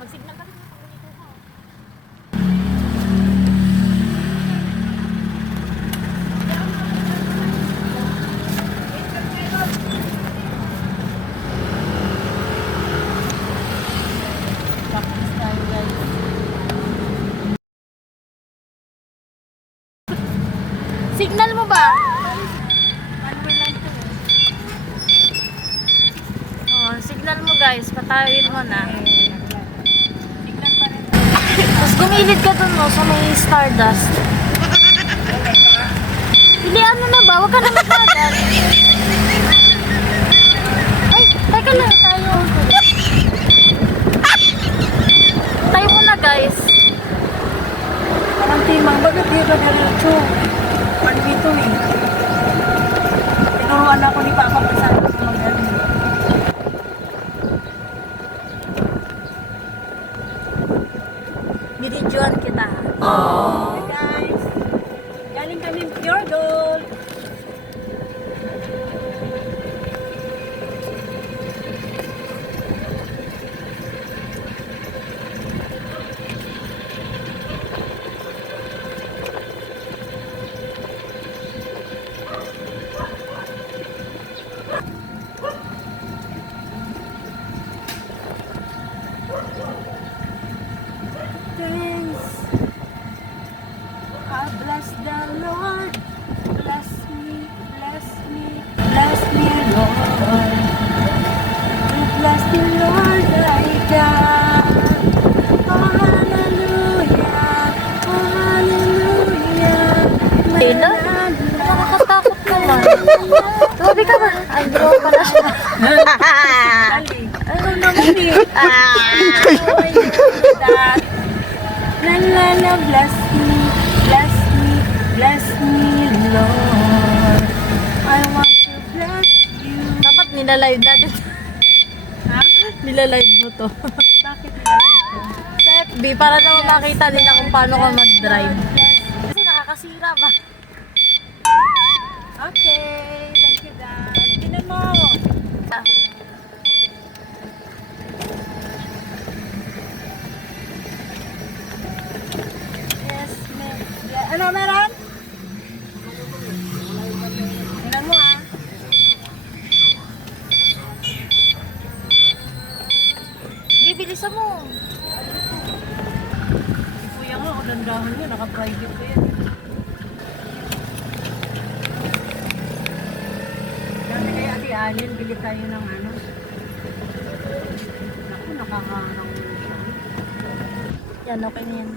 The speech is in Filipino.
Mag-signal ka rin pag ganito ka. Practice tayo guys. Signal mo ba? Oh, signal mo guys, patawin mo na. Tapos gumilid ka dun mo sa may Stardust. Pilihan mo na ba? Huwag ka na magbagal. Ay, teka lang tayo. Tayo muna guys. Parang timang, bakit di ba diretso? Ano dito eh? Tinuruan ako ni Papa kung saan gusto magaling. Binidyoan kita. Hey guys! Galing kami Pure Gold! Thanks. I bless the Lord. Bless me, bless me, bless me, Lord. We bless the Lord thy God. Oh, hallelujah. Oh, hallelujah. Ayun na. Nakakatakot naman. Grabe ka ba? Ay, draw pa na siya. Ano naman eh? La la la, bless me, bless me, bless me, Lord. I want to bless you. Dapat nilalive natin. Ha? Nilalive mo to. Bakit nilalagay ko? Sa FB, para naman makita nila kung paano ka mag-drive. Kasi nakakasira ba? Okay, thank you God. Tinan mo. Yes, ma'am. Yeah. Ano meron? Tinan mo ah. Bilisan mo. Kuya nga, kagandahan niya. Naka-private ko yan. Dami kaya Ate Alin, bili tayo ng ano. Naku, nakakarang siya. Yan, okay na yan.